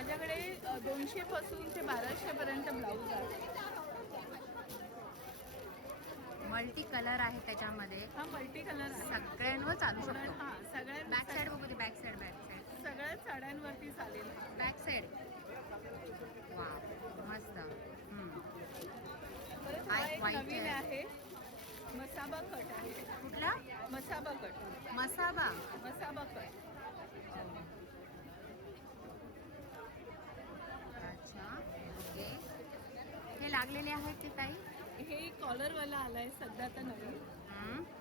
माझ्याकडे 200 पासून ते 1200 पर्यंत ब्लाऊज आहे. मल्टी कलर आहे त्याच्यामध्ये. हा मल्टी कलर आहे. सगळ्यांवर चालू शकतो. हा सगळ्या बॅक साईड बघू दे. बॅक साईड सगळ्या साड्यांवरती चालेल. Back side. वा मस्त. परत हा हा एक एक white नवीन आहे. आहे, मसाबा कट आहे. कुठला? मसाबा कट. मसाबा. मसाबा कट. अच्छा ओके. हे लागलेले आहेत ते काही. हे कॉलरवाला आलाय सध्या आता नवीन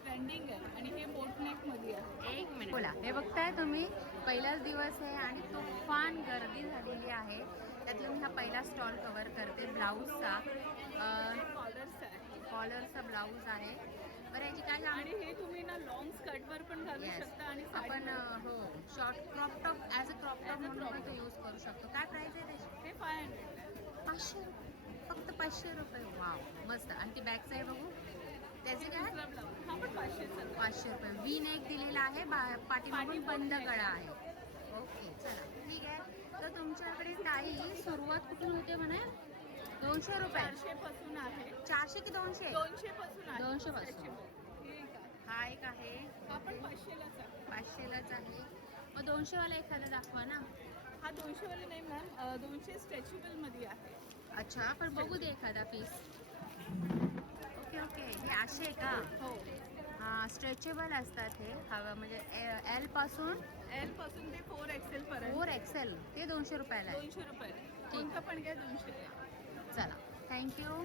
ट्रेंडिंग आहे आणि हे बोटनेक मध्ये आहे. एक मिनिट बोला. हे बघताय तुम्ही, पहिलाच दिवस आहे आणि तुफान गर्दी झालेली आहे. त्यातला मी हा पहिला स्टॉल कव्हर करते. ब्लाऊजचा कॉलर्स आहे. कॉलरचा ब्लाऊज आहे. बरं याची काय आणि हे तुम्ही ना लॉंग स्कर्टवर पण घालू शकता आणि आपण हो short crop top as a crop top म्हणून पण तो यूज करू शकतो. काय प्राइस आहे त्याची? हे 500. 500 रुपये. फक्त 500 रुपये. वाव मस्त. आणि ती बॅक साईड बघू त्याचे काय? हा पण 500. 500 रुपये. वी नेक दिलेला आहे. पाठीमागून बंद गळा आहे. ओके चला ठीक आहे. तर तुमच्याकडे ताई सुरुवात कुठून होते म्हणे? 200 रुपये. 400 पासून आहे. 400 की 200? 200 पासून आहे. 200 पासून. ठीक आहे. हा एक आहे. हा पण 500लाच आहे. 500लाच आहे. मग 200 वाला एखादा दाखवा ना. हा 200 वाला नाही मॅम, 200 स्ट्रेचेबल मध्ये आहे. अच्छा पण बघू दे एखादा पीस. Okay okay. हे असे आहे का? हो. हां स्ट्रेचेबल असतात हे. हवं म्हणजे एल पासून एल पासून ते 4XL पर्यंत. 4XL ते 200 रुपयाला आहे. 200 रुपये. कोणतं पण घ्या 200. चला थँक्यू.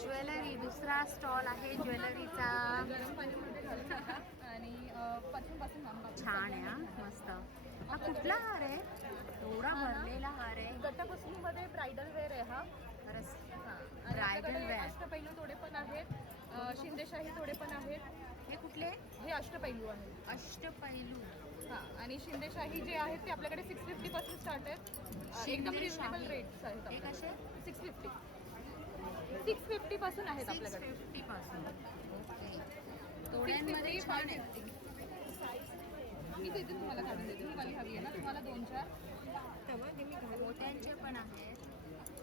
ज्वेलरी दुसरा स्टॉल आहे ज्वेलरीचा. गरम पाण्यामध्ये घालू नका आणि पासून छान आहे हा मस्त. हा कुठला हार आहे? एवढा भरलेला हार आहे. गटापसनीमध्ये ब्रायडल वेअर आहे हा. खरंच आणि ब्रायडल आपल्याकडे वेअर. अष्टपैलू तोडे पण आहेत, शिंदेशाही तोडे पण आहेत. हे कुठले? हे अष्टपैलू आहे. अष्टपैलू. हां आणि शिंदेशाही जे आहेत ते आपल्याकडे 650 पासून स्टार्ट आहेत. एकदम रिजनेबल रेट्स आहेत. हे कसे? 650 पासून आहेत आपल्याकडे. 650 पासून. ओके. तोड्यांमध्ये छान आहे. मी देते तुम्हाला काढून देते. ही वाली हवी आहे ना तुम्हाला 2-4? मोठ्यांचे पण आहेत.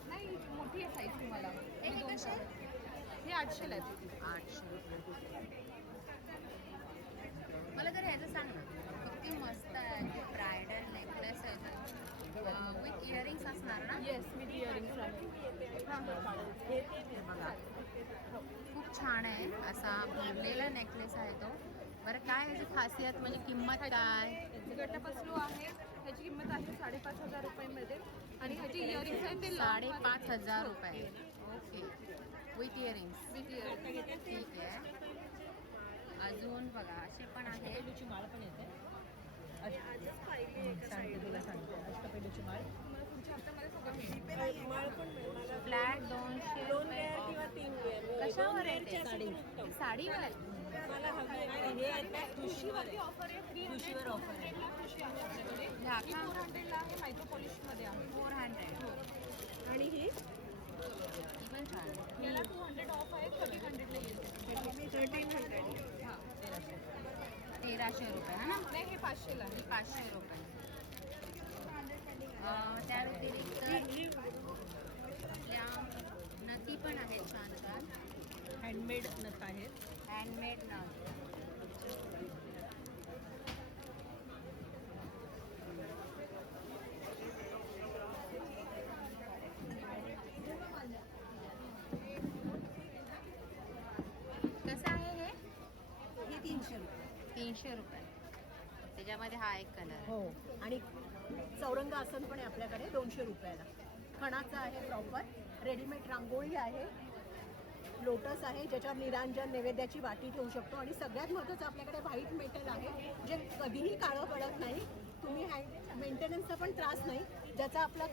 नाही मोठी आहे साईज तुम्हाला. हे कसे? हे 800ला आहेत. 800 रुपये. मला तर ह्याचं सांग ना. किती मस्त आहे. ब्रायडल नेकलेस आहे विथ इयरिंग्स असणार ना? येस विथ इयरिंग्स आहे. हे बघा खूप छान आहे. असा भरलेला नेकलेस आहे तो. बरं काय याची खासियत म्हणजे किंमत काय? गटापसलू आहे, ह्याची किंमत आहे 5,500 रुपयांमध्ये आणि ह्याची इयरिंग्स आहेत ते 5,500 रुपये. Okay with earrings. With earrings. ठीक आहे. अजून बघा असे पण आहे. अष्टपैलूची माळ पण येते. सांगते तुला सांगते अष्टपैलूची माळ. तुम्हाला पुढच्या हप्त्यामध्ये सगळं माळ पण मिळेल. फ्लॅट 200 रुपये. किंवा 3 वेअर. कशावर आहे साडी? साडीवर मला हवी आहे. हे आहे कृषीवरती ऑफर आहे. 300 ऑफर आहे. कृषी आहे आपल्याकडे. ही 400ला आहे. मायक्रो पॉलिशमध्ये आहे. 400. आणि ही इवन छान. याला 200 ऑफ आहे. 1300ला येते. 1300. हां 1300 रुपये हा ना? नाही हे 500ला आहे. 500 रुपये. त्या व्यतिरिक्त आपल्या नथी पण आहेत छान छान. हँडमेड नथ आहेत. हँडमेड नथ. कसं आहे हे? हे 300 रुपये. 300 रुपये. त्याच्यामध्ये हा एक कलर. हो आणि चौरंग आसन पण आहे आपल्याकडे 200 रुपयाला. खणाचा आहे प्रॉपर. रेडीमेड रांगोळी आहे. लोटस आहे ज्याच्यावर निरांजन नैवेद्याची वाटी ठेवू शकतो. आणि सगळ्यात महत्त्वाचं आपल्याकडे व्हाईट मेटल आहे जे कधीही काळं पडत नाही. तुम्ही मेंटेनन्सचा पण त्रास नाही. ज्याचा आपला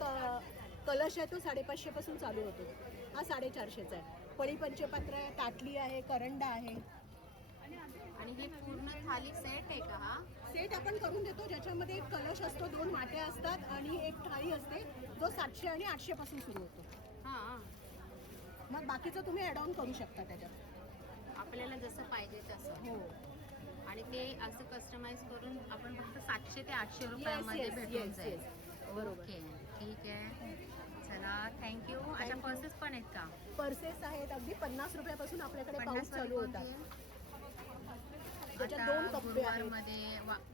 कलश आहे तो 550 पासून चालू होतो. हा 450चा आहे. पळी पंचपात्र आहे, ताटली आहे, करंडा आहे. आणि हे पूर्ण थाली सेट आहे का हा? सेट आपण करून देतो ज्याच्यामध्ये एक कलश असतो, 2 वाट्या असतात आणि एक थाळी असते जो 700 आणि 800 पासून सुरू होतो. हां मग बाकीचं तुम्ही ॲड ऑन करू शकता त्याच्यात. आपल्याला जसं पाहिजे तसं. हो आणि ते असं कस्टमाइज करून आपण बाहेर 700 ते 800 रुपयामध्ये yes, भेटून yes, जाईल. yes. बरोबर. ओके, ठीक आहे. चला, थँक्यू. अशा Thank you. पर्सेस पण आहेत का? पर्सेस आहेत अगदी 50 रुपयापासून आपल्याकडे 50 पाऊच चालू वाली होतात. कोणती आहे? त्याच्यात आता 2 कप्पे आहेत. गुरुवारमध्ये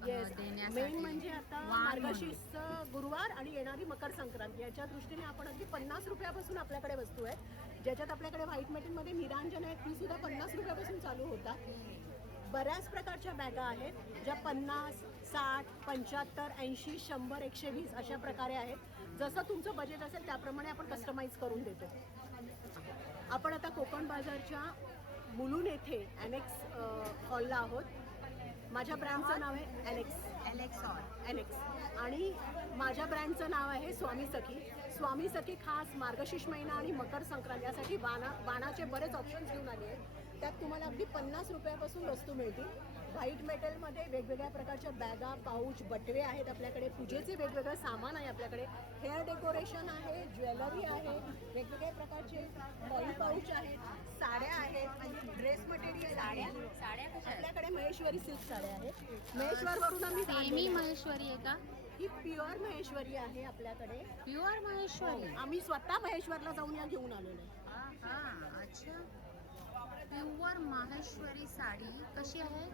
येस देण्यासाठी मेन म्हणजे आता वाण म्हणून. मार्गशीर्ष गुरुवार आणि येणारी मकर संक्रांत याच्या दृष्टीने आपण अगदी 50 रुपयापासून आपल्याकडे वस्तू आहेत, ज्याच्यात आपल्याकडे व्हाईट मेटलमध्ये निरांजन आहेत, ती सुद्धा 50 रुपयापासून चालू होतात. बऱ्याच प्रकारच्या बॅगा आहेत ज्या 50, 60, 75, 80, 100, 120 अशा प्रकारे आहेत. जसं तुमचं बजेट असेल त्याप्रमाणे आपण कस्टमाइज करून देतो. आपण आता कोकण बाजारच्या मुलुंड येथे ॲनेक्स हॉलला आहोत. माझ्या ब्रँडचं नाव आहे एलेक्स हॉल. ॲनेक्स आणि माझ्या ब्रँडचं नाव आहे स्वामी सखी. स्वामी सखी खास मार्गशीर्ष महिना आणि मकर संक्रांत यासाठी वाणाचे बरेच ऑप्शन्स घेऊन आले आहेत. त्यात तुम्हाला अगदी 50 रुपयापासून वस्तू मिळतील. व्हाईट मेटलमध्ये वेगवेगळ्या प्रकारच्या बॅगा, पाऊच, बटवे आहेत आपल्याकडे. पूजेचे वेगवेगळं सामान आहे आपल्याकडे. हेअर डेकोरेशन आहे, ज्वेलरी आहे, वेगवेगळ्या प्रकारचे बॉडी पाऊच आहेत, साड्या आहेत, ड्रेस मटेरियल आहे. साड्या कशा आहेत? आपल्याकडे महेश्वरी सिल्क साड्या आहेत. महेश्वरवरून आम्ही सेमी आणलेल्या. महेश्वरी आहे का? ही प्युअर महेश्वरी आहे आपल्याकडे. प्युअर महेश्वरी. आम्ही स्वतः महेश्वरला जाऊन या घेऊन आलेलो आहे. हा, अच्छा. प्युअर माहेश्वरी साडी कशी आहे?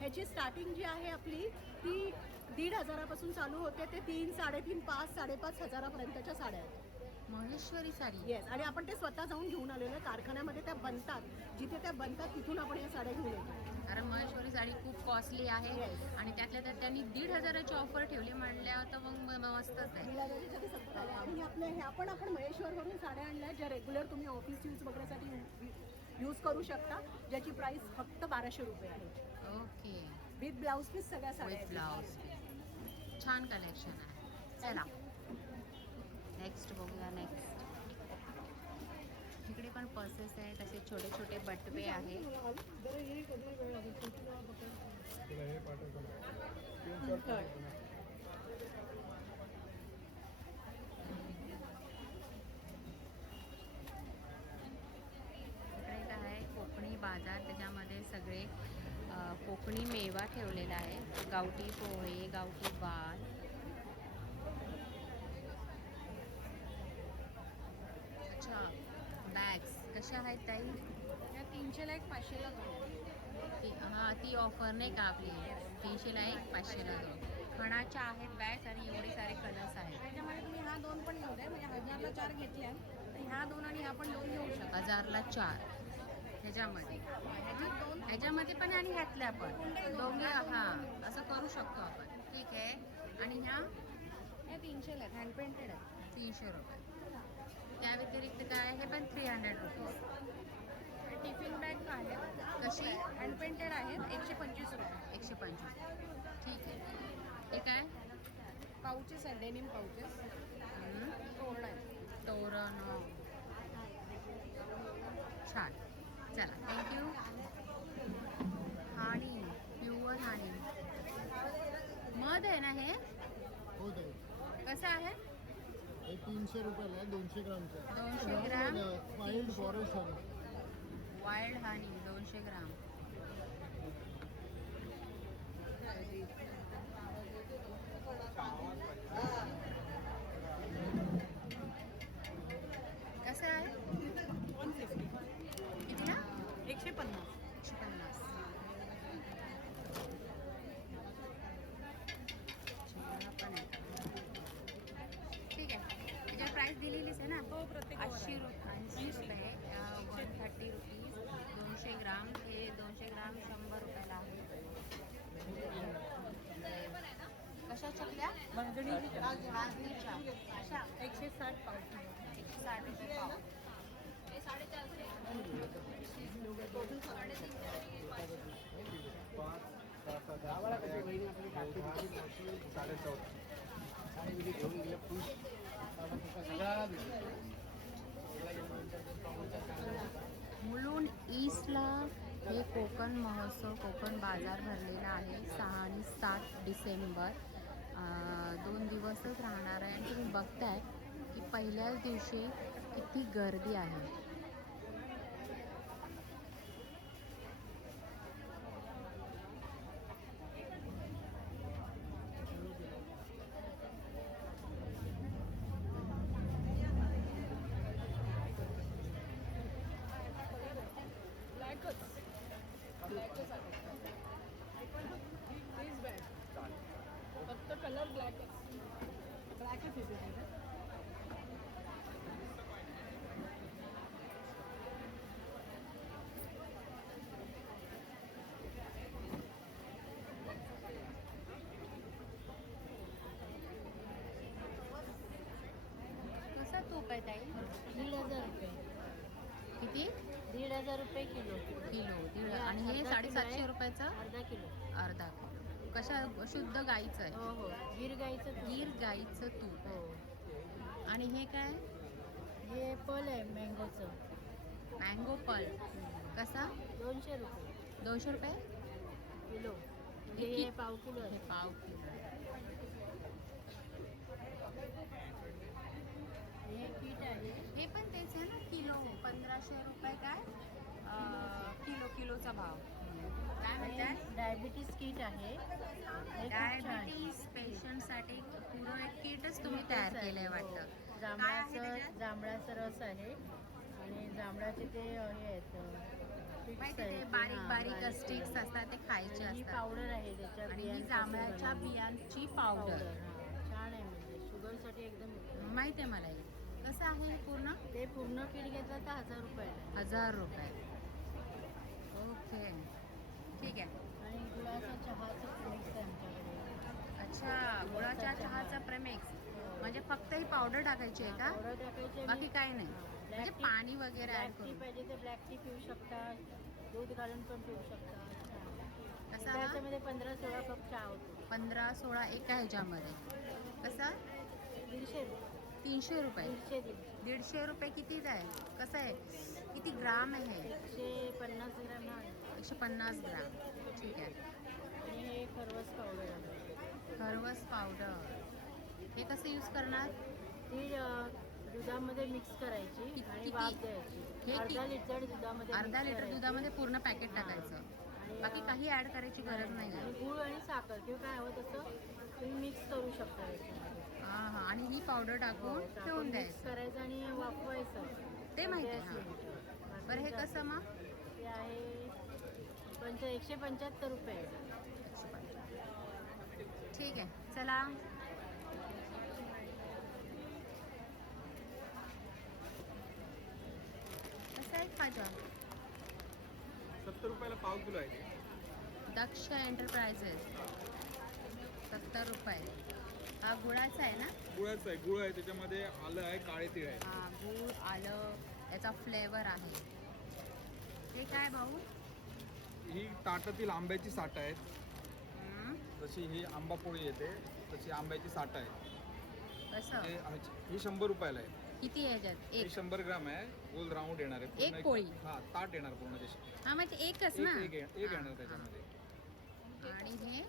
ह्याची स्टार्टिंग जी आहे आपली ती 1,500पासून चालू होते ते 3, 3.5, 5, 5.5 हजारापर्यंतच्या साड्या आहेत. महेश्वरी साडी. येस आणि आपण ते स्वतः जाऊन घेऊन आलेलो आहे. कारखान्यामध्ये त्या बनतात, जिथे त्या बनतात तिथून आपण या साड्या घेऊन येतो. कारण महेश्वरी साडी खूप कॉस्टली आहे Yes. आणि त्यातल्या त्यात त्यांनी 1,500ची ऑफर ठेवली म्हणल्यावर तर मग मस्तच आहे. मिलावरीच्या ते 70 आल्या. आणि आपल्या ह्या पण आपण महेश्वरवरून साड्या आणल्या ज्या रेग्युलर तुम्ही ऑफिस यूज वगैरेसाठी यूज करू शकता, ज्याची प्राइस फक्त 1200 रुपये आहे. ओके. विथ ब्लाऊज पीस सगळ्या साड्या विथ आहेत. ब्लाउज. छान कलेक्शन आहे. चला नेक्स्ट बघूया. नेक्स्ट इकडे पण पर्सेस आहेत, असे छोटे छोटे बटवे आहे. इकडे काय आहे, कोकणी बाजार. त्याच्यामध्ये सगळे कोकणी मेवा ठेवलेला आहे. गावठी पोहे, गावठी वाल. अच्छा, बॅग्स कशा आहेत ताई? या 300ला एक 500ला दोन. ती ऑफर नाही का आपली? 300ला एक 500ला दोन. खणाच्या आहेत बॅग्स आणि एवढे सारे कलर्स आहेत. त्याच्यामध्ये तुम्ही ह्या 2 पण घेऊ द्या, म्हणजे 1000ला 4 घेतल्या तर ह्या 2 आणि ह्या पण 2 घेऊ शकता. 1000ला 4 ह्याच्यामध्ये. ह्याच्यामध्ये पण आणि ह्यातल्या पण दोघे. हां, असं करू शकतो आपण. ठीक आहे. आणि ह्या या 300ला हँड पेंटेड आहे. 300 रुपये. त्या व्यतिरिक्त काय आहे? हे पण 300 रुपीज. टिफिन बॅग आहे कशी? हँड पेंटेड आहेत 125 रुपये. 125. ठीक आहे. हे काय? पाऊचेस आहेत, डेनिम पाऊचेस. तोरण आहे. तोरण. छान. चला, थँक्यू. हाणी, प्युअर हाणी. मध आहे ना हे? हो ताई. कसं आहे? हे 300 रुपयाला आहे, 200 ग्रामचं. 200 ग्राम. वाईल्ड फॉरेस्ट हनी. वाईल्ड हानी 200 ग्राम. कसं आहे? 150. कितीला? 150. 150. पण आहे. ठीक आहे. त्याच्यावर प्राईस दिलेलीच आहे ना? हो, प्रत्येक 80 रुपये. 130 रुपीज. 200 ग्राम. हे 200 ग्राम 100 रुपयाला आहे. कशा चकल्या? भाजणीच्या. अशा 160 पाव. 160 रुपये पाव. मुलुंड ईस्टला हे कोकण महोत्सव, कोकण बाजार भरलेला आहे 6 आणि 7 डिसेंबर. 2 दिवसच राहणार आहे. आणि तुम्ही बघताय की पहिल्याच दिवशी किती गर्दी आहे. कलर ब्लॅक ब्लॅकच येते त्याच्यात. कसं तूप आहे ताई? 1,500 रुपये. किती? 1,500 रुपये किलो. किलो. आणि हे 750 रुपयाचं अर्धा किलो. अर्धा किलो. कशा शुद्ध गाईचं आहे? हो हो. गिर गाईचं तूप. गीर गाईचं तूप. हो. आणि हे काय? हे पल आहे मँगोचं. मँगो पल. कसा? 200 रुपये 200 रुपये? किलो. म्हणजे हे हे पाव किलो हे आहे. पाव किलो. हे पीठ आहे. हे पण तेच आहे ना, किलो 1500 रुपये काय? किलोचा भाव. काय म्हणतात? डायबिटीस किट आहे. हे खूप छान. डायबिटीस पेशंटसाठी पुरं एक किटच तुम्ही तयार केलंय वाटतं. काय आहे त्याच्यात? जांभळाचा रस आहे आणि जांभळाचे ते हे आहेत sticks माहिती ते आहेत. बारीक हां, बारीक स्टिक्स असतात ते खायचे ही असतात. पावडर आहे त्याच्यात आणि ही बियांपासून जांभळाच्या बनवलेली. बियांची पावडर. हां, छान आहे म्हणजे शुगरसाठी एकदम उत्तम. माहिती आहे मला हे. कसं आहे हे पूर्ण? ते पूर्ण पीठ घेतलं तर 1,000 रुपयाला 1000 रुपये. ओके, ठीक आहे. आणि गुळाचा चहाचं प्लेट आहे आमच्याकडे. अच्छा, गुळाच्या चहाचा प्रेमिक्स म्हणजे फक्त ही पावडर टाकायची आहे का? पावडर टाकायची बाकी काय नाही? Black म्हणजे tea- पाणी वगैरे ऍड ब्लॅक टी करून. पाहिजे तर ब्लॅक टी पिऊ शकतात, दूध घालून पण पिऊ शकतात. कसा हा? त्याच्यामध्ये 15-16 कप चहा होतो. 15-16 एका ह्याच्यामध्ये. कसा? 150 300 रुपये. 150 150 रुपये किती आहे? कसं आहे? किती ग्राम आहे हे? 150 ग्रॅम आहे. 150 ग्राम. ठीक आहे. आणि हे खरवस पावडर आहे. खरवस पावडर. हे कसं यूज करणार? ती दुधामध्ये मिक्स करायची किती- आणि किती? वाफ द्यायची. हे अर्धा लिटर दुधामध्ये अर्धा mix लिटर करायची. दुधामध्ये पूर्ण पॅकेट हां. टाकायचं. आणि, बाकी काही ऍड करायची गरज नाही आणि आहे. गूळ आणि साखर किंवा काय हवं तसं तुम्ही मिक्स करू शकता याच्यामध्ये. हां हां. आणि ही पावडर टाकून ठेवून मिक्स द्यायचं. करायचं आणि वाफवायचं. ते माहिती आहे. 50 हां. मिनिटं. बरं, हे कसं मग? ते आहे 175 रुपये. ठीक आहे, चला. कसं आहे खाजा? 70 रुपयाला पाव किलो आहे. दक्ष एंटरप्राइजेस 70 रुपये. हा गुळाचा आहे ना? गुळाचं आहे, गुळ आहे, त्याच्यामध्ये आलं आहे, काळे तीळ आहे. हा, गूळ आलं याचा फ्लेवर आहे. हे काय भाऊ? ही ताटातील आंब्याची साठ आहेत. हं, जशी ही आंबा पोळी येते तशी आंब्याची साठ आहे. कसं? ही 100 रुपयाला आहे. किती आहे याच्यात? ही एक. 100 ग्राम आहे, गोल राऊंड येणार आहे. पूर्ण एक पोळी? हा, ताट येणार पूर्ण त्याची. हा, म्हणजे एकच ना? एक येणार हां, त्याच्यामध्ये. हां. आणि हे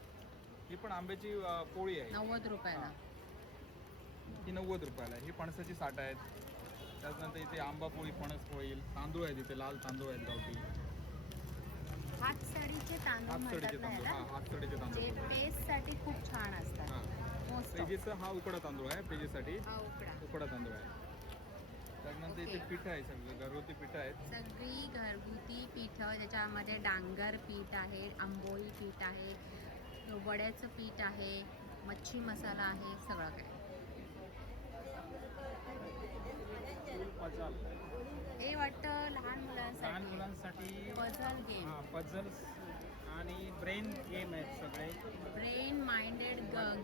ही पण आंब्याची पोळी आहे. 90 रुपयाला. ही 90 रुपयाला आहे. ही पणसाची साठ आहेत. त्याच्यानंतर इथे आंबा पोळी, फणस पोळी, तांदूळ आहेत, इथे लाल तांदूळ आहेत गावठी. हातसडीचे तांदूळ हातसडीचे म्हणतात ना तांदूळ. याला? हा, हातसडीचे जे तांदूळ. पेस्टसाठी खूप छान असतात. हा. Most of. पेजीचा हा उकडा तांदूळ आहे. पेजीसाठी हा उकडा. उकडा तांदूळ आहे. त्यानंतर इथे ओके. पीठ आहे, सगळं घरगुती पीठ आहेत. सगळी घरगुती पीठं, ज्याच्यामध्ये डांगर पीठ आहे, आंबोळी पीठ आहे, वड्याचं पीठ आहे, मच्छी मसाला आहे, सगळं काय. हे वाटतं लहान लहान मुलांसाठी मुलांसाठी पझल गेम. पझल्स आणि ब्रेन गेम आहेत सगळे. ब्रेन माइंडेड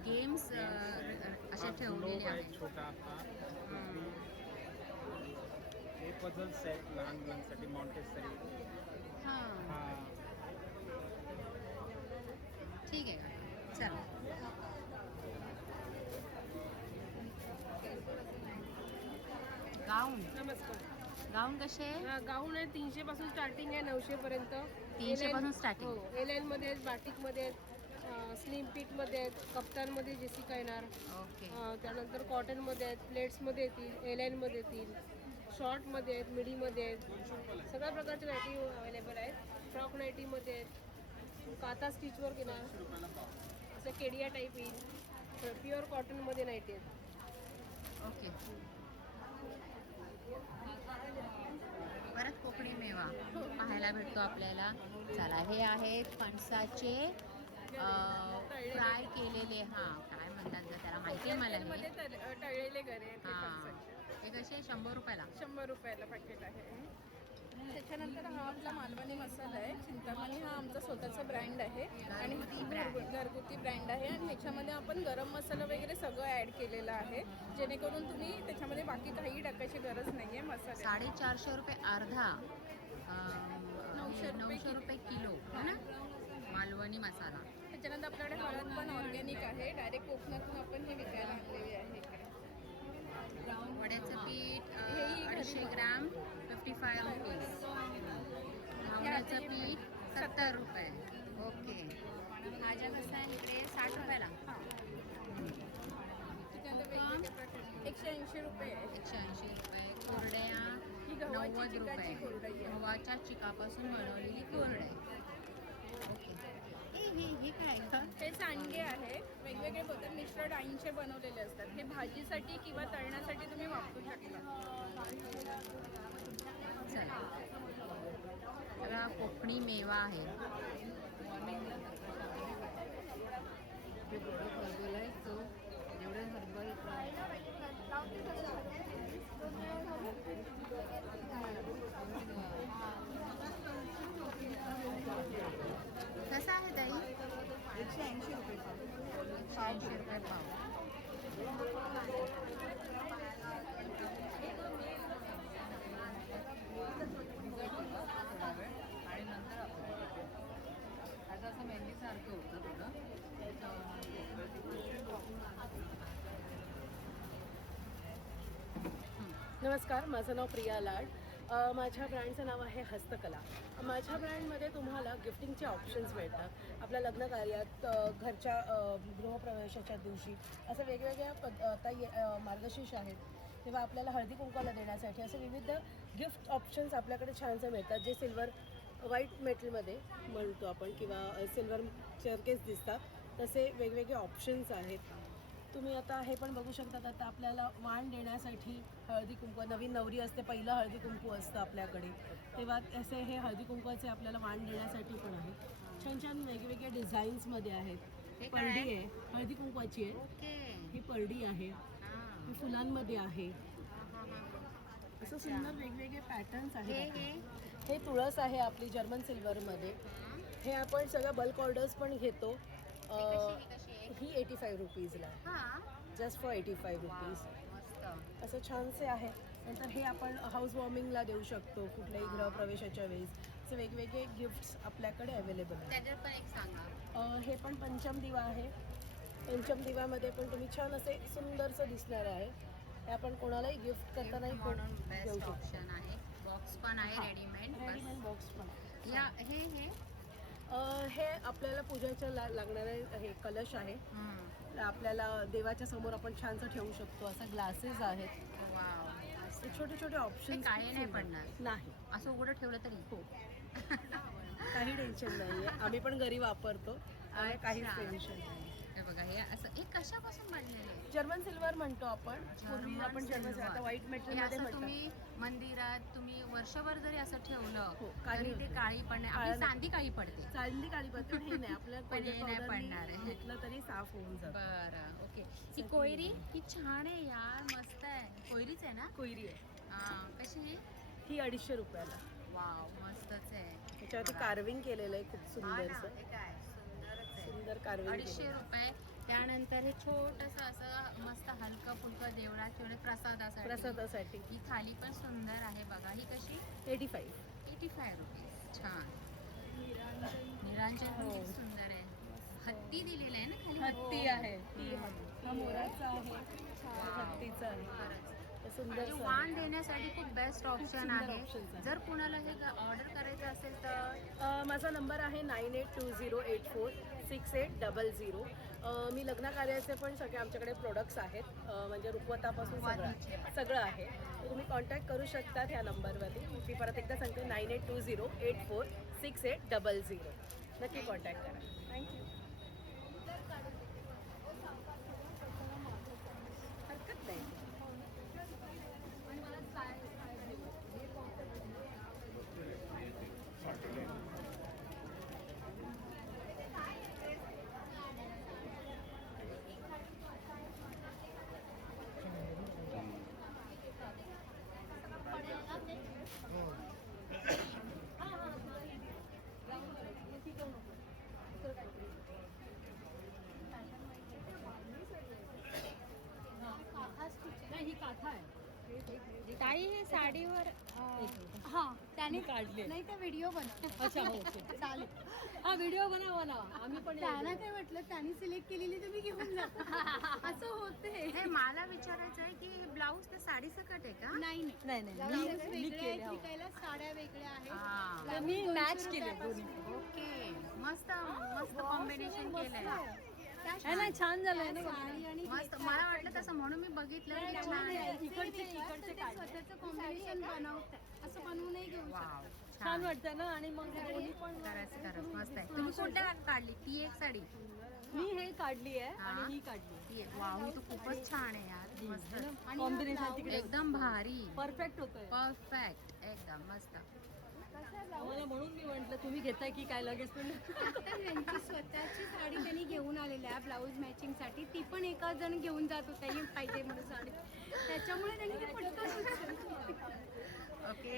गेम्स असे ठेवलेले ग्लोब आहे आहेत. छोटा आता. हे पझल्स आहेत लहान मुलांसाठी मॉन्टेसरी. हां, हा ठीक आहे, चला. गाऊन गाऊन कसे? गाऊन आहे 300 पासून स्टार्टिंग आहे 900 पर्यंत. 300 पासून स्टार्टिंग. हो, एलएन मध्ये आहेत, बाटिक मध्ये आहेत, स्लिम पीठ मध्ये आहेत, कप्तान मध्ये जेसिका येणार. ओके. त्यानंतर कॉटन मध्ये आहेत, प्लेट्स मध्ये येतील, एलएन मध्ये येतील, शॉर्ट मध्ये आहेत, मिडी मध्ये आहेत, सगळ्या प्रकारच्या नाईटी अवेलेबल आहेत. फ्रॉक नाईटी मध्ये आहेत, काता स्टिचवर येणार, असं केडिया टाईप येईल, प्युअर कॉटन मध्ये नाईटी आहेत. ओके. परत कोकणी मेवा पाहायला भेटतो आपल्याला. चला, हे आहेत फणसाचे फ्राय केलेले, हां काय म्हणतात जर त्याला माहिती आहे मला मध्ये हे. तळलेले गरे आहेत हे हां फणसाचे. हे कसे 100 रुपयाला. 100 रुपयाला पॅकेट आहे. त्याच्यानंतर हा आपला मालवणी मसाला आहे. चिंतामणी हा आमचा स्वतःचा ब्रँड आहे आणि घरगुती ब्रँड आहे. आणि ह्याच्यामध्ये आपण गरम मसाला वगैरे सगळं ॲड केलेलं आहे, जेणेकरून तुम्ही त्याच्यामध्ये बाकी काही टाकायची गरज नाही आहे. मसाले 450 रुपये अर्धा, 900 900 रुपये किलो है ना मालवणी मसाला. त्याच्यानंतर आपल्याकडे हळद पण ऑर्गॅनिक आहे, डायरेक्ट कोकणातून आपण हे विकायला आणलेली आहे इकडे. वड्याचं पीठ हेही घरी 250 ग्राम 55 रुपीज. घावण्याचं पीठ 70 रुपये. ओके. भाज्या कसा आहे इकडे 60 रुपयाला. त्याच्यानंतर वेगवेगळे प्रकार 180 रुपये आहे. 180 रुपये. कोरड्या ही गव्हाची 90 चिकाची रुपये. कोरडई आहे. गव्हाच्या चिकापासून बनवलेली कोरडे. ओके. हे काय गं? हे सांडगे आहे, वेगवेगळे पदार्थ मिश्र डाळींचे बनवलेले असतात. हे भाजीसाठी किंवा तळण्यासाठी तुम्ही वापरू शकता. चला सगळा कोकणी मेवा आहे. कसं आहे ताई? 180 रुपये 180 रुपये पाव. आणि नंतर आता असं मेहंदीसारखं होतं थोडं. नमस्कार, माझं नाव प्रिया लाड. माझ्या ब्रँडचं नाव आहे हस्तकला. माझ्या ब्रँडमध्ये तुम्हाला गिफ्टिंगचे ऑप्शन्स मिळतात. आपल्या लग्न कार्यात, घरच्या गृहप्रवेशाच्या दिवशी असं वेगवेगळ्या काही मार्गशीर्ष आहेत, तेव्हा आपल्याला हळदी कुंकवाला देण्यासाठी असे विविध गिफ्ट ऑप्शन्स आपल्याकडे छानसे मिळतात, जे सिल्वर व्हाईट मेटलमध्ये म्हणतो आपण किंवा सिल्वर चर्केस दिसतात, तसे वेगवेगळे ऑप्शन्स आहेत. तुम्ही आता हे पण बघू शकता. आता आपल्याला वाण देण्यासाठी हळदी कुंकू, नवीन नवरी असते, पहिलं हळदी कुंकू असतं आपल्याकडे, तेव्हा असे हे हळदी कुंकवाचे आपल्याला वाण देण्यासाठी पण आहे. छान छान वेगवेगळ्या डिझाईन्समध्ये आहेत. हे काय परडी आहे? आहे, हळदी कुंकवाची आहे. ओके. ही परडी आहे, हां. ही फुलांमध्ये आहे. हां, हां, हां. असं सुंदर वेगवेगळे पॅटर्न्स हे आहेत. हे हे तुळस आहे आपली जर्मन सिल्वरमध्ये. हे आपण सगळं बल्क ऑर्डर्स पण घेतो. कशी आहे? ही 85 रुपीजला, हां. Just for 85 rupees. मस्त. असं छानसे आहे. नंतर हे आपण हाऊस वॉर्मिंगला देऊ शकतो कुठल्याही गृहप्रवेशाच्या वेळेस. असे वेगवेगळे गिफ्ट्स आपल्याकडे अवेलेबल आहेत. त्याच्यात पण एक सांगा. हे पण पंचम दिवा आहे. पंचम दिव्यामध्ये पण तुम्ही छान असे सुंदरसं दिसणार आहे. हे आपण कोणालाही गिफ्ट करतानाही म्हणून देऊ बेस्ट शकतो. ऑप्शन आहे. बॉक्स पण आहे रेडीमेड. रेडीमेड बॉक्स पण आहे. या हे हे आपल्याला पूजेच्या लागणारे हे कलश आहे. आपल्याला देवाच्या समोर आपण छानसं ठेवू शकतो. असं ग्लासेस आहेत. वाव. हे छोटे छोटे ऑप्शन काळे नाही पडणार. नाही. असं उघडं ठेवलं तरी हो. काही टेन्शन नाही आहे. आम्ही पण घरी वापरतो. काहीच अच्छा. टेन्शन नाही. हे बघा हे असं हे कशापासून बनलेलं आहे? जर्मन सिल्वर म्हणतो आपण. पूर्वी आपण जर्मन सिल्वर. आता व्हाईट हे मेटलमध्ये असं म्हणतो. तुम्ही मंदिरात तुम्ही वर्षभर जरी असं हो, ठेवलं काही तरी ते होत काळी पण नाही. काळं आपली नाही. चांदी काळी पडते. चांदी काळी पडते पण हे नाही. आपल्या पण हे नाही पडणार आहे. घेतलं तरी साफ होऊन जातं. बरं ओके. ही कोयरी ही छान आहे यार, मस्त आहे. कोयरीच आहे ना? कोयरी आहे. हां. कशी आहे? ही 250 रुपयाला. वाव मस्तच आहे. त्याच्यावरती कार्विंग केलेलं आहे खूप हा ना, सुंदरसं. हे काय सुंदरच आहे. सुंदर कार्विंग 250 रुपये. त्यानंतर हे छोटंसं असं मस्त हलकं फुलकं देवळात ठेवलं प्रसादासाठी. प्रसादासाठी ही थाली पण सुंदर आहे बघा. ही कशी? 85. 85 रुपीज. छान. निरांजन पण हो. किती सुंदर आहे. हत्ती दिलेलं आहे ना खाली? हत्ती आहे. हा मोराचा आहे. वाव. हत्तीचा आहे. खरंच. हे म्हणजे सुंदर वाण देण्यासाठी खूप बेस्ट ऑप्शन सुंदर आहे. options आहे. जर कुणाला हे ऑर्डर करायचं असेल तर माझा नंबर आहे 9820846800. मी लग्न कार्याचे पण सगळे आमच्याकडे प्रोडक्ट्स आहेत. म्हणजे रुखवतापासून सगळं आहे. तर तुम्ही कॉन्टॅक्ट करू शकता ह्या नंबरवरती. मी परत एकदा सांगते 9820846800. नक्की कॉन्टॅक्ट करा. थँक्यू. हरकत नाही. साडीवर हा त्याने काढली. नाही तर व्हिडिओ बनव. अच्छा हो चालेल. हा व्हिडिओ बनवा आम्ही पण त्यांना काय वाटलं त्यांनी सिलेक्ट केलेली तर मी घेऊन जातो असं होते. मला विचारायचं आहे की ब्लाऊज ते साडी सकट आहे का? नाही नाही ब्लाऊज मी वेगळे केले आहेत, हो. विकायला साड्या वेगळ्या आहेत. तर मी मॅच केले दोन्ही. ओके मस्त मस्त कॉम्बिनेशन केलंय. है ना छान झालंय ना साडी आणि मस्त मला वाटलं तसं म्हणून मी बघितलं की छान आहे. इकडचे काढ. स्वतःचं कॉम्बिनेशन बनवत असं बनवून नाही घेऊ शकत. छान वाटतं ना आणि मग दोन्ही पण खरंच मस्त आहे. तुम्ही कोणत्या काढली? ती एक साडी मी हे काढली आहे हा. आणि ही काढली ती एक. वाव ही तर खूपच छान आहे यार मस्त कॉम्बिनेशन तिकडे एकदम भारी परफेक्ट होतंय परफेक्ट एकदम मस्त. मला म्हणून मी म्हंटल तुम्ही घेताय की काय लगेच पण आता त्यांची स्वतःची साडी त्यांनी घेऊन आलेल्या ब्लाऊज मॅचिंग साठी ती पण एका जण घेऊन जात होता ही पाहिजे म्हणून साडी त्याच्यामुळे त्यांनी ते पटकन ओके.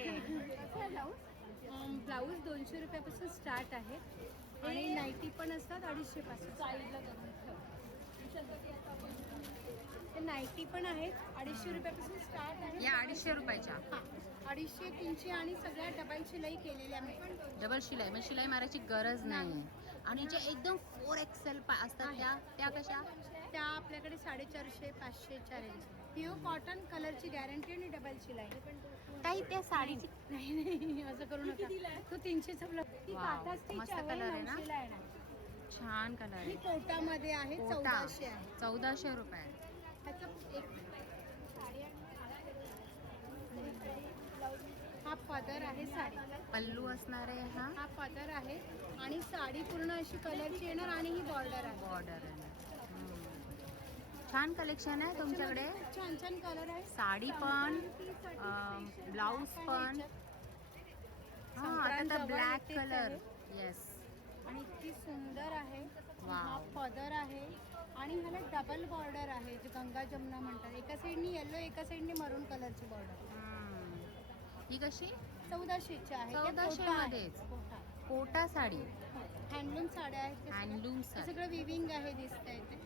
ब्लाऊज 200 रुपयापासून स्टार्ट आहे आणि नाईटी पण असतात 250 पासून. साईडला करून ठेव. ते नाईटी पण आहेत 250 रुपयापासून स्टार्ट आहे. या 250 रुपयाच्या 250 300 आणि सगळ्या डबल शिलाई केलेल्या मिळतात. डबल शिलाई म्हणजे शिलाई मारायची गरज नाही. आणि ज्या एकदम 4XL असतात त्या कशा? त्या आपल्याकडे 450 500च्या रेंज. प्युअर कॉटन कलरची गॅरंटी आणि डबल शिलाई. ताई त्या साडीची नाही असं करू नका. तो 300चा मस्त कलर आहे ना. छान कलर आहे. कोटामध्ये आहे 1400 आहे. 1400 रुपये. हा पदर आहे साडी पल्लू असणार आहे. हा पदर आहे आणि साडी पूर्ण अशी कलरची येणार आणि ही बॉर्डर आहे. छान कलेक्शन आहे तुमच्याकडे. छान छान कलर आहे. साडी पण ब्लाऊज पण. आता ब्लॅक कलर येस आणि इतकी सुंदर आहे. हा पदर आहे आणि ह्याला डबल बॉर्डर आहे जे गंगा जमुना म्हणतात. एका साईडनी येलो एका साईडनी मरून कलरची बॉर्डर. ही कशी? 1400ची आहे. 1400 मध्येच कोटा साडी. हँडलूम साड्या आहेत. हँडलूम सगळं विविंग आहे दिसतंय ते.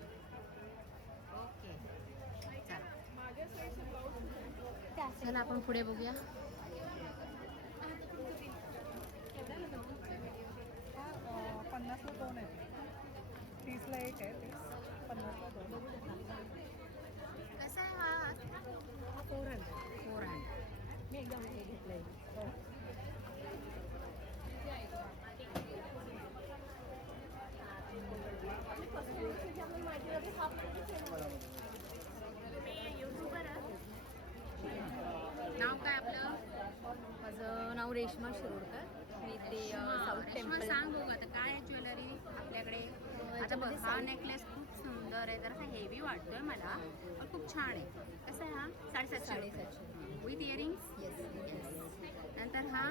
ओके चला आपण पुढे बघूया. 50ला 2 आहे. 30ला 1 आहे. 50ला 2. कसा आहे हा? 400. मी एकदम हे घेतलंय नाव काय आपलं? माझं नाव रेश्मा शिरोडकर. मी ते साऊथ रेश्मा, टेम्पल सांग बघू आता काय आहे ज्वेलरी आपल्याकडे. आता बघ हा नेकलेस खूप सुंदर आहे. जरा हेवी वाटतोय मला पण खूप छान आहे. कसं आहे हा? 750 विथ इयरिंग्स. येस नंतर हा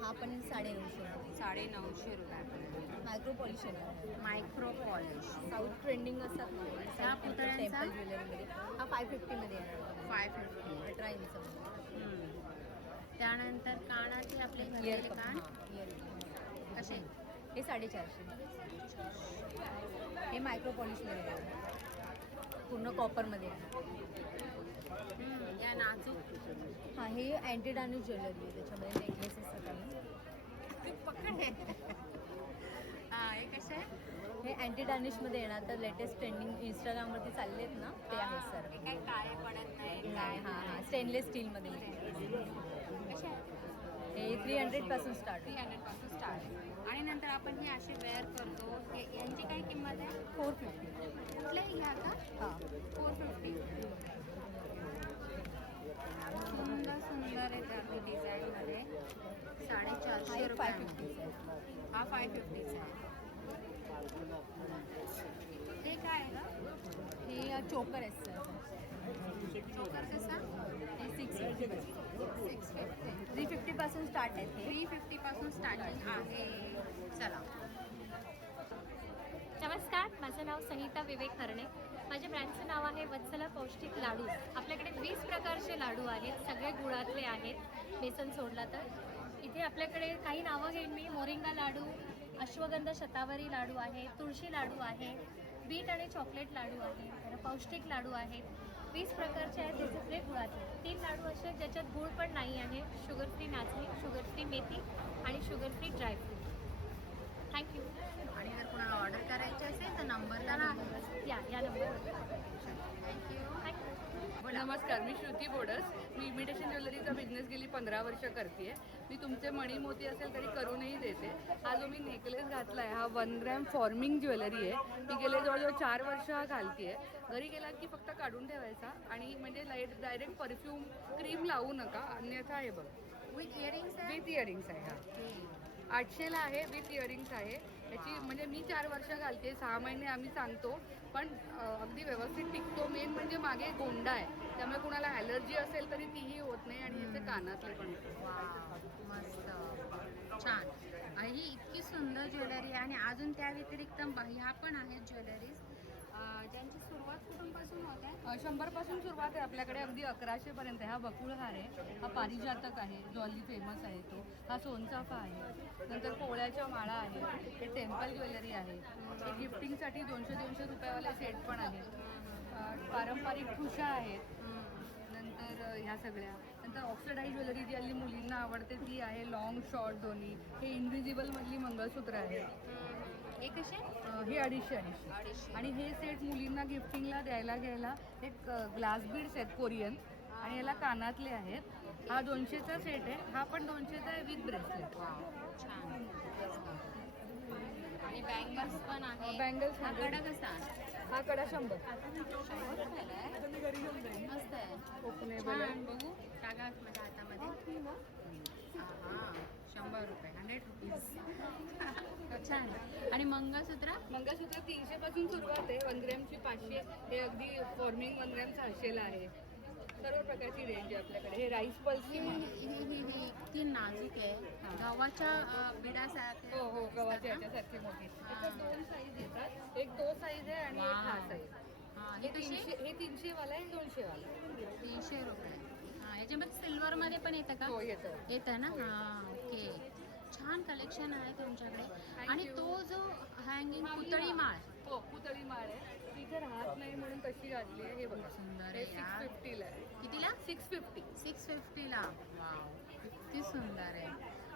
हा पण 950 950 रुपये. मायक्रो पॉलिश आहे. Micro polish. साऊथ ट्रेंडिंग असतात ह्या पुतळ्यांचा? टेम्पल ज्वेलरीमध्ये हा 550 मध्ये आहे. 550. 18 इंच. त्यानंतर कानाचे आपले इयर घातलेले कान कसे? हे 450. हे मायक्रो पॉलिशमध्ये आहे. पूर्ण कॉपरमध्ये आहे. या नाजूक. हा हे अँटी डॅमेज ज्वेलरी आहे. त्याच्यामध्ये नेकलेसेस आहेत. पकड आहे. हा हे कसे आहे? हे अँटी डॅनिशमध्ये येणार. तर लेटेस्ट ट्रेंडिंग इंस्टाग्रामवरती चालले आहेत ना ते आहेत सर. हे काही काळे पडत नाही. नाही हां हां स्टेनलेस स्टीलमध्ये कसे आहे? हे 300 पासून स्टार्ट 300 पासून स्टार्ट आहे. आणि नंतर आपण हे असे वेअर करतो. यांची काय किंमत आहे? 450. कुठलेही घ्या का? हां 450. सुंदर आहे त्या डिझाईनमध्ये. 450 रुपये. 550 आहे. हा 550चा आहे. हे काय आहे का? हे चोकर आहेत सर. चोकर कसा? हे 650 650. 350 पासून स्टार्ट आहेत हे. 350 पासून स्टार्टिंग आहे. चला. नमस्कार, माझं नाव संगीता विवेक हरणे. माझ्या ब्रँडचं नाव आहे वत्सला पौष्टिक लाडू. आपल्याकडे 20 प्रकारचे लाडू आहेत. सगळे गुळातले आहेत बेसन सोडला तर. इथे आपल्याकडे काही नावं घेईन मी. मोरिंगा लाडू, अश्वगंधा शतावरी लाडू आहे, तुळशी लाडू आहे, बीट आणि चॉकलेट लाडू आहे, पौष्टिक लाडू आहेत. 20 प्रकारचे आहेत ते सगळे गुळाचे. 3 लाडू असे आहेत ज्याच्यात गुळ पण नाही आहे. शुगर फ्री नाचणी, शुगर फ्री मेथी आणि शुगर फ्री ड्रायफ्रूट. थँक्यू. आणि जर कोणाला ऑर्डर करायची असेल तर नंबर तर आहे. या नंबरवर. थँक्यू. नमस्कार, मी श्रुती बोडस. मी इमिटेशन ज्वेलरीचा बिझनेस गेली 15 वर्ष करते. मी तुमचे मणी मोती असेल तरी करूनही देते. हा जो मी नेकलेस घातला आहे हा 1 ग्रॅम फॉर्मिंग ज्वेलरी आहे. मी गेले जवळजवळ 4 वर्ष हा घालते आहे. घरी गेलात की फक्त काढून ठेवायचा आणि म्हणजे डायरेक्ट परफ्यूम क्रीम लावू नका, अन्यथा हे बघ विथ इयरिंग्स आहे. विथ इयरिंग्स आहे. हा 800ला आहे, विथ इयरिंग्स आहे. याची म्हणजे मी 4 वर्ष घालते, 6 महिने आम्ही सांगतो पण अगदी व्यवस्थित टिकतो. मेन म्हणजे मागे गोंडा आहे त्यामुळे कुणाला ॲलर्जी असेल तरी तीही होत नाही आणि याचे कानातले पण मस्त छान. ही इतकी सुंदर ज्वेलरी आहे आणि अजून त्या व्यतिरिक्त ह्या पण आहेत ज्वेलरीज ज्यांची सुरुवात कुठूनपासून होत आहे. 100 पासून सुरुवात आहे आपल्याकडे, अगदी 1100 पर्यंत. हा बकुळ हार आहे, हा पारिजातक आहे जो हल्ली फेमस आहे तो. हा सोनचाफा आहे, नंतर पोळ्याच्या माळा आहे, हे टेम्पल ज्वेलरी आहे. हे गिफ्टिंगसाठी 200-200 रुपयावाले सेट पण आहेत. पारंपरिक ठुशा आहेत. नंतर ह्या सगळ्या, नंतर ऑक्सिडाईज ज्वेलरी जी हल्ली मुलींना आवडते ती आहे, लॉंग शॉर्ट दोन्ही. हे इनविजिबल मधली मंगळसूत्र आहे. हे कसे हे 250 आणि हे सेट मुलींना गिफ्टिंगला द्यायला घ्यायला. एक ग्लास बीड्स आहेत कोरियन आणि याला कानातले आहेत. हा 200चा सेट आहे, हा पण 200चा आहे विथ ब्रेसलेट. छान. आणि बँगल्स पण आहे. बँगल्स हा कडा कसा हा कडा 100. मस्त आहे. ओपनेबल आहे. छान. बघू टाका माझ्या हातामध्ये. हां 100 रुपये, 100 रुपीज. छान. आणि मंगळसूत्र मंगळसूत्र 300 पासून सुरुवात आहे. 1 ग्रॅमची 500. हे अगदी फॉर्मिंग 1 ग्रॅम 600ला आहे. सर्व प्रकारची रेंज आहे आपल्याकडे. हे राईस पल्सची ही इतकी नाजूक आहे. गव्हाच्या बिडासारखे. हो हो, गव्हाच्या याच्यासारखी मोठी. त्याच्यात 2 साईज येतात, एक तो साईज आहे आणि एक हा साईज. हां हे हे कसे 300 हे 300 वाला आहे, 200 वाला. 300 रुपये. हां याच्यामध्ये सिल्वरमध्ये पण येतं का. हो येतं. येतं ना. हां ओके. छान कलेक्शन आहे तुमच्याकडे. आणि तो जो हँगिंग पुतळी माळ. हो पुतळी माळ आहे, तिथे राहत नाही म्हणून तशी घातली आहे. हे बघा सुंदर हे आहे यार. 650ला आहे. कितीला. 650. 650ला. वाव किती सुंदर आहे.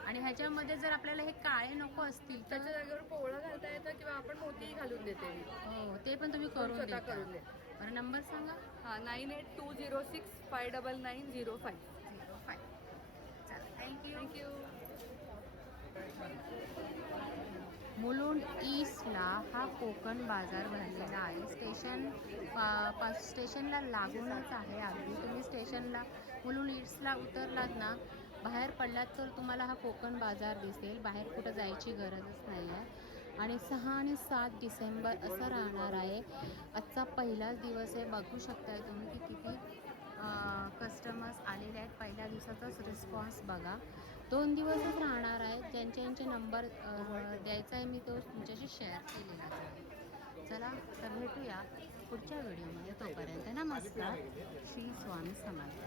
आणि ह्याच्यामध्ये जर आपल्याला हे काळे नको असतील तर त्याच्या जागेवर पोळं घालता येतं किंवा आपण मोतीही घालून देते मी. हो ते पण तुम्ही करून स्वतः देता. करून दे. बरं नंबर सांगा. हां 9820659905. 05. चला थँक्यू. थँक्यू. मुलुंड ईस्टला हा कोकण बाजार भरलेला आहे. स्टेशनला लागूनच आहे अगदी. तुम्ही स्टेशनला मुलुंड ईस्टला उतरलात ना, बाहेर पडलात तर तुम्हाला हा कोकण बाजार दिसेल. बाहेर कुठं जायची गरजच नाही आहे. आणि 6 आणि 7 डिसेंबर असं राहणार आहे. आजचा पहिलाच दिवस आहे. बघू शकताय तुम्ही की किती कस्टमर्स आलेले आहेत. पहिल्या दिवसाचाच रिस्पॉन्स बघा. 2 दिवसच राहणार आहेत. ज्यांचे नंबर द्यायचा आहे मी तो तुमच्याशी शेअर केलेला आहे. चला तर भेटूया पुढच्या व्हिडिओमध्ये. तोपर्यंत नमस्कार. श्री स्वामी समर्थ.